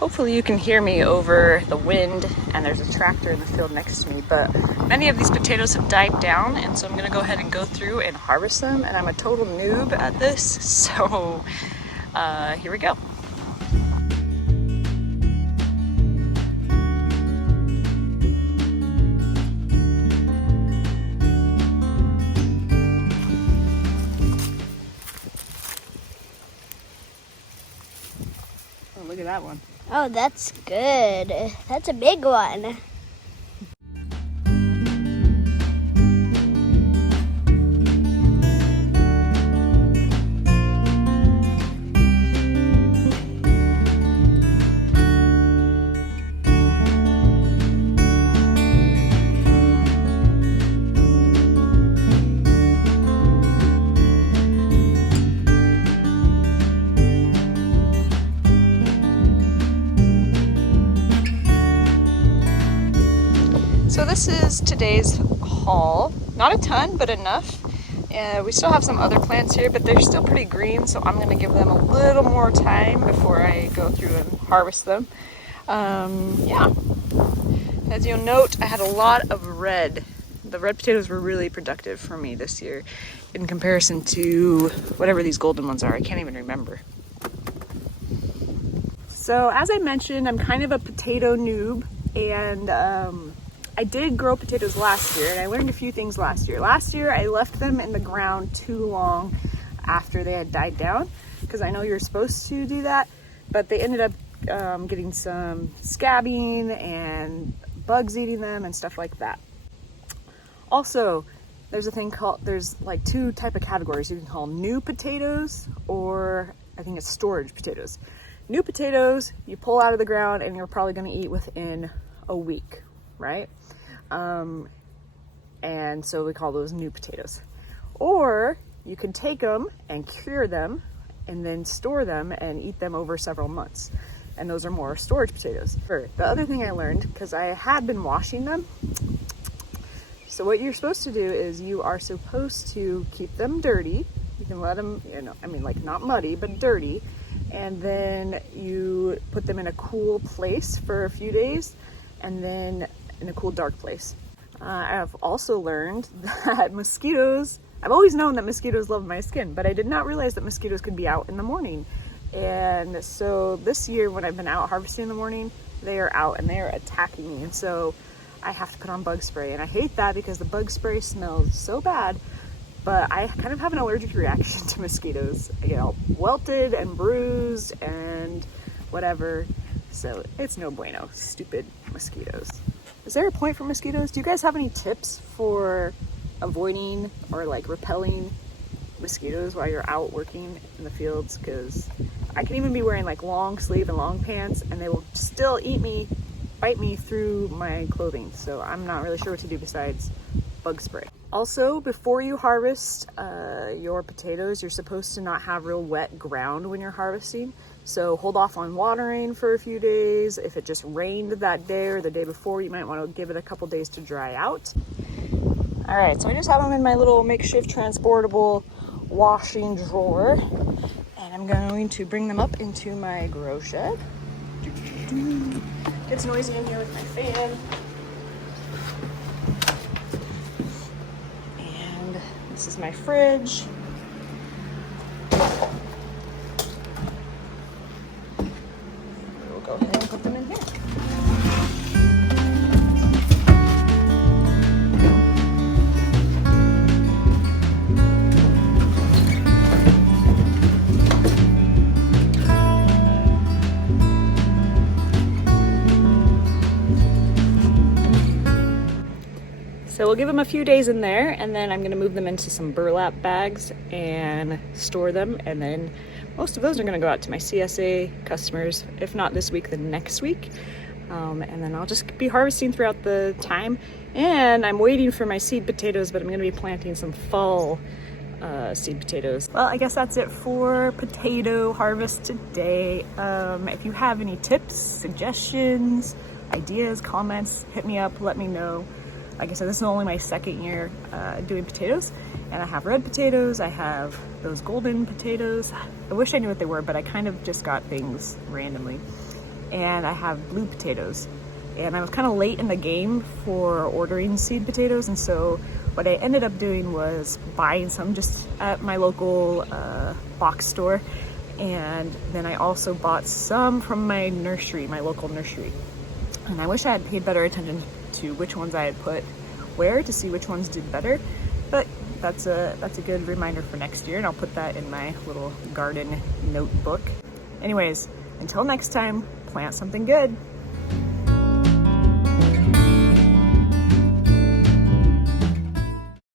Hopefully you can hear me over the wind, and there's a tractor in the field next to me, but many of these potatoes have died down, and so I'm gonna go ahead and go through and harvest them, and I'm a total noob at this, so here we go. Oh, look at that one. Oh, that's good. That's a big one. So this is today's haul. Not a ton, but enough. We still have some other plants here, but they're still pretty green, so I'm gonna give them a little more time before I go through and harvest them. Yeah. As you'll note, I had a lot of red. The red potatoes were really productive for me this year in comparison to whatever these golden ones are. I can't even remember. So as I mentioned, I'm kind of a potato noob, and I did grow potatoes last year, and I learned a few things last year. Last year, I left them in the ground too long after they had died down, because I know you're supposed to do that, but they ended up getting some scabbing and bugs eating them and stuff like that. Also, there's a thing called, there's like two type of categories you can call new potatoes, or I think it's storage potatoes. New potatoes, you pull out of the ground and you're probably going to eat within a week, right? And so we call those new potatoes. Or you can take them and cure them and then store them and eat them over several months. And those are more storage potatoes. The other thing I learned, because I had been washing them, so what you're supposed to do is you are supposed to keep them dirty. You can let them, I mean, like not muddy, but dirty. And then you put them in a cool place for a few days, and then in a cool, dark place. I've also learned that mosquitoes, I've always known that mosquitoes love my skin, but I did not realize that mosquitoes could be out in the morning. And so this year when I've been out harvesting in the morning, they are out and they are attacking me. And so I have to put on bug spray. And I hate that because the bug spray smells so bad, but I kind of have an allergic reaction to mosquitoes. I get all welted and bruised and whatever. So it's no bueno, stupid mosquitoes. Is there a point for mosquitoes? Do you guys have any tips for avoiding or like repelling mosquitoes while you're out working in the fields? Because I can even be wearing like long sleeve and long pants and they will still bite me through my clothing. So I'm not really sure what to do besides bug spray. Also, before you harvest your potatoes, you're supposed to not have real wet ground when you're harvesting. So hold off on watering for a few days. If it just rained that day or the day before, you might want to give it a couple days to dry out. All right, so I just have them in my little makeshift transportable washing drawer, and I'm going to bring them up into my grow shed. It's noisy in here with my fan. And this is my fridge. We'll go ahead and put them in here. So we'll give them a few days in there, and then I'm going to move them into some burlap bags and store them, and then most of those are going to go out to my CSA customers, if not this week, then next week. And then I'll just be harvesting throughout the time, and I'm waiting for my seed potatoes, but I'm going to be planting some fall seed potatoes. Well, I guess that's it for potato harvest today. If you have any tips, suggestions, ideas, comments, hit me up, let me know. Like I said, this is only my second year doing potatoes, and I have red potatoes, I have those golden potatoes. I wish I knew what they were, but I kind of just got things randomly. and I have blue potatoes. And I was kind of late in the game for ordering seed potatoes, and so what I ended up doing was buying some just at my local box store, and then I also bought some from my nursery, my local nursery. And I wish I had paid better attention to which ones I had put where to see which ones did better, but that's a good reminder for next year, and I'll put that in my little garden notebook. Anyways, until next time, plant something good.